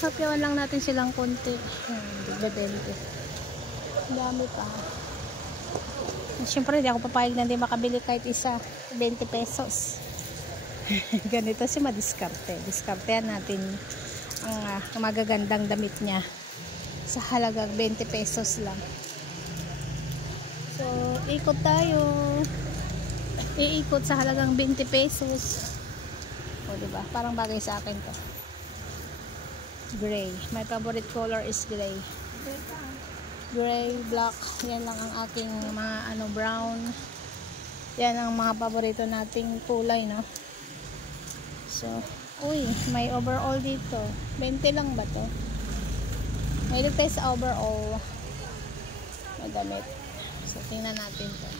Hapyawan lang natin silang konti. Bebente. Dami pa. Siyempre, hindi ako papayag na hindi makabili kahit isa. 20 pesos. Ganito si madiskarte. Diskartehan natin ang magagandang damit niya. Sa halagang 20 pesos lang. So, ikot tayo. Iikot sa halagang 20 pesos. O, diba? Parang bagay sa akin to. Gray. My favorite color is gray. Gray, black. Yan lang ang aking mga brown. Yan ang mga paborito nating kulay, no? So, uy, may overall dito. 20 lang ba to? May tayo sa overall. May damit. So, tingnan natin to.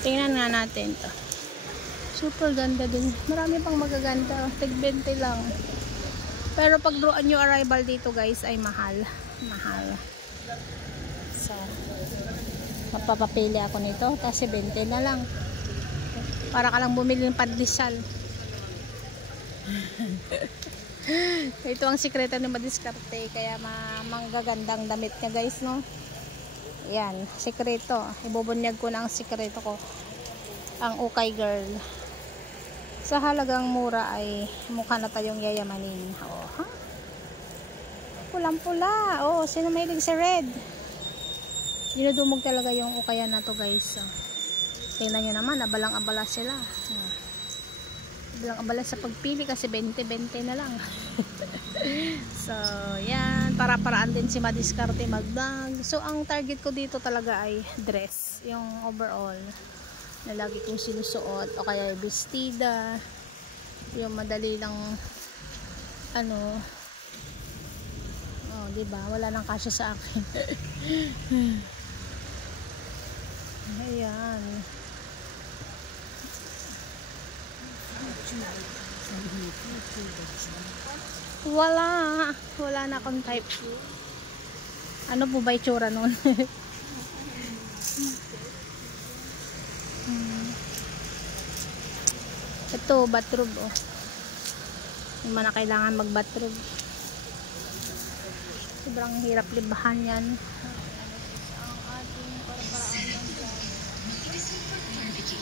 Tingnan nga natin to. Super ganda din. Marami pang magaganda. Tig 20 lang. Pero pag new arrival dito guys ay mahal. Mahal. So, mapapapili ako nito kasi 20 na lang. Para ka lang bumili ng pandesal. Ito ang sikreto ni madiskarte. Kaya manggagandang damit niya guys, no? Yan, sikreto. Ibubunyag ko na ang sikreto ko. Ang ukay girl. Sa halagang mura ay mukha na tayong yayamanin. Oh, ha? Pulang-pula. Oh, sino mahilig sa red? Dinudumog talaga yung ukayan na to guys. So, tingnan nyo naman, abalang-abala sila. Abalang-abala sa pagpili kasi 20-20 na lang. So, yan. Para-paraan din si madiskarte magdag. So, ang target ko dito talaga ay dress. Yung overall na lagi kong sinusuot. O kaya bestida. Yung madali lang oh, diba? Wala nang kasya sa akin. Ayan. Wala na akong type. Ano po ba itsura nun? Ito, bathrobe, oh. Hindi man na kailangan mag-bathrobe. Sobrang hirap libahan yan.